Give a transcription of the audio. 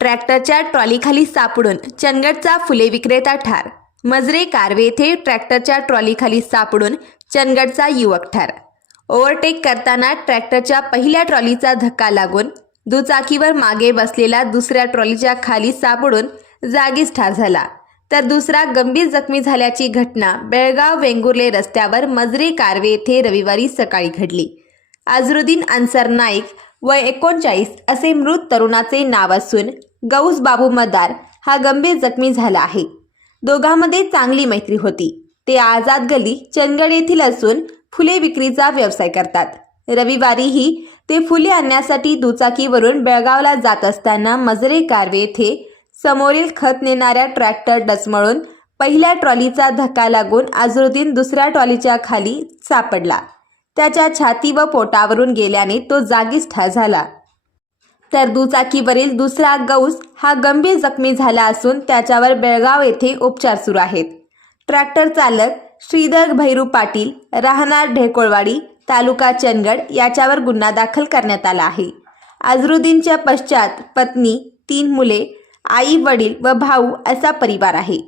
ट्रॅक्टरच्या ट्रॉलीखाली सापडून चनगडचा फुले विक्रेता ठार. मजरे कारवे येथे ट्रॅक्टरच्या ट्रॉलीखाली सापडून चनगडचा युवक ठार. ओव्हरटेक करताना ट्रॅक्टरच्या पहिल्या ट्रॉलीचा धक्का लागून दुचाकीवर मागे बसलेला दुसऱ्या ट्रॉलीच्या खाली सापडून जागीच ठार झाला. तर दुसरा गंभीर जखमी झाल्याची घटना बेळगाव वेंगुर्ले रस्त्यावर मजरे कारवे येथे रविवारी सकाळी घडली. अझरुद्दीन अन्सर नाईक वय एकोणचाळीस असे मृत तरुणाचे नाव असून गौस बाबू मदार हा गंभीर जखमी झाला आहे. दोघांमध्ये चांगली मैत्री होती. ते आझाद गली चंदगड येथील असून फुले विक्रीचा व्यवसाय करतात. रविवारीही ते फुले आणण्यासाठी दुचाकीवरून बेळगावला जात असताना मजरे कारवे येथे समोरील खत नेणाऱ्या ट्रॅक्टर डचमळून पहिल्या ट्रॉलीचा धक्का लागून अझरुद्दीन दुसऱ्या ट्रॉलीच्या खाली सापडला. त्याच्या छाती व पोटावरून गेल्याने तो जागीच ठार झाला. तर दुचाकीवरील दुसरा गौस हा गंभीर जखमी झाला असून त्याच्यावर बेळगाव येथे उपचार सुरू आहेत. ट्रॅक्टर चालक श्रीधर भैरू पाटील राहणार ढेकोळवाडी तालुका चंदगड याच्यावर गुन्हा दाखल करण्यात आला आहे. अझरुद्दीनच्या पश्चात पत्नी तीन मुले आई वडील व भाऊ असा परिवार आहे.